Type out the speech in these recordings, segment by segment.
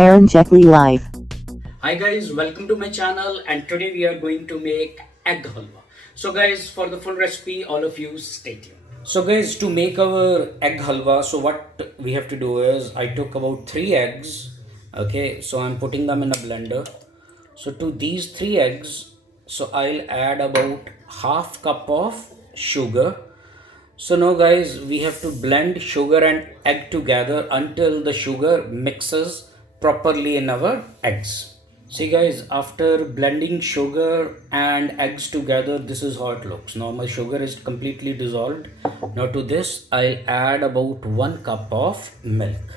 Karanjetlilive. Hi guys, welcome to my channel, and today we are going to make egg halwa. So guys, for the full recipe, all of you stay tuned. So guys, to make our egg halwa, so what we have to do is I took about 3 eggs. Okay, so I'm putting them in a blender. So to these 3 eggs, so I'll add about half cup of sugar. So now guys, we have to blend sugar and egg together until the sugar mixes properly in our eggs. See guys, after blending sugar and eggs together, this is how it looks. Now my sugar is completely dissolved. Now to this, I'll add about 1 cup of milk.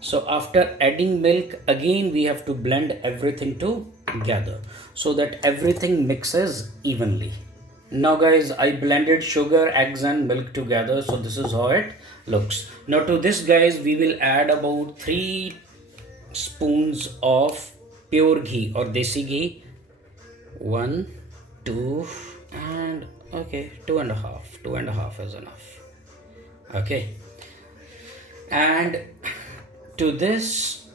So after adding milk, again we have to blend everything together so that everything mixes evenly. Now guys, I blended sugar, eggs and milk together, so this is how it looks. Now to this guys, we will add about 3 spoons of pure ghee or desi ghee. 1, 2 and okay, 2.5. 2.5 is enough. Okay. And to this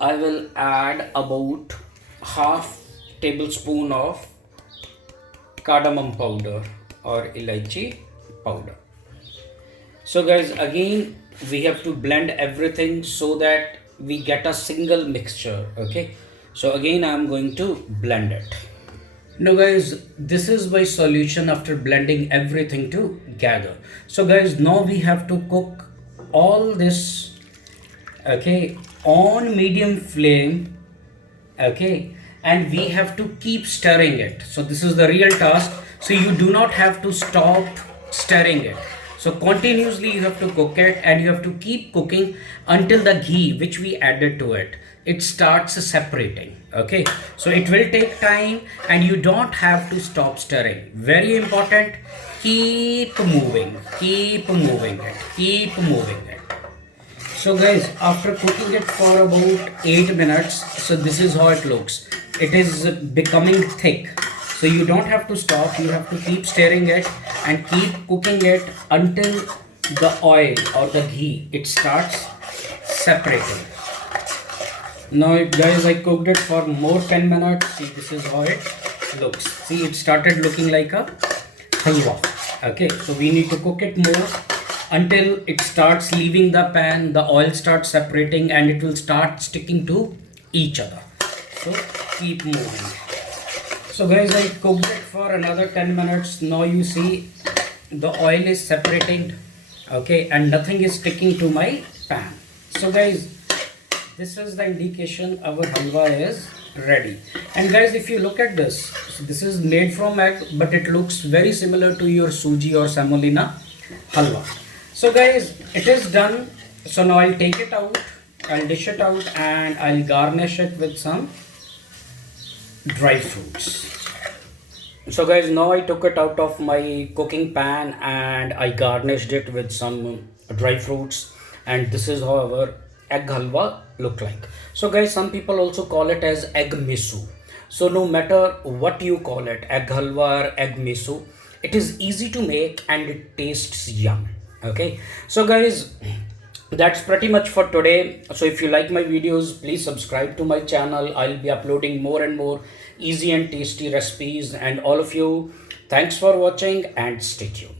I will add about half tablespoon of cardamom powder or elaichi powder. So guys, again we have to blend everything so that we get a single mixture. Okay, so again I am going to blend it. Now guys, this is my solution after blending everything together. So guys, now we have to cook all this, okay, on medium flame. Okay, and we have to keep stirring it. So this is the real task. So you do not have to stop stirring it. So continuously you have to cook it, and you have to keep cooking until the ghee which we added to it starts separating. Okay, so it will take time and you don't have to stop stirring. Very important, keep moving it, keep moving it. So guys, after cooking it for about 8 minutes, so this is how it looks. It is becoming thick. So you don't have to stop, you have to keep stirring it and keep cooking it until the oil or the ghee, it starts separating. Now guys, I cooked it for more 10 minutes. See, this is how it looks. See, it started looking like a halwa. Okay, so we need to cook it more until it starts leaving the pan, the oil starts separating and it will start sticking to each other. So keep moving. So guys, I cooked it for another 10 minutes. Now you see the oil is separating, okay, and nothing is sticking to my pan. So guys, this is the indication our halwa is ready. And guys, if you look at this, so this is made from egg, but it looks very similar to your suji or semolina halwa. So guys, it is done. So now I'll take it out, I'll dish it out and I'll garnish it with some dry fruits. So guys, now I took it out of my cooking pan and I garnished it with some dry fruits, and this is how our egg halwa look like. So guys, some people also call it as egg miso. So no matter what you call it, egg halwa or egg miso, it is easy to make and it tastes yum. Okay, so guys, that's pretty much for today. So if you like my videos, please subscribe to my channel. I'll be uploading more and more easy and tasty recipes. And all of you, thanks for watching and stay tuned.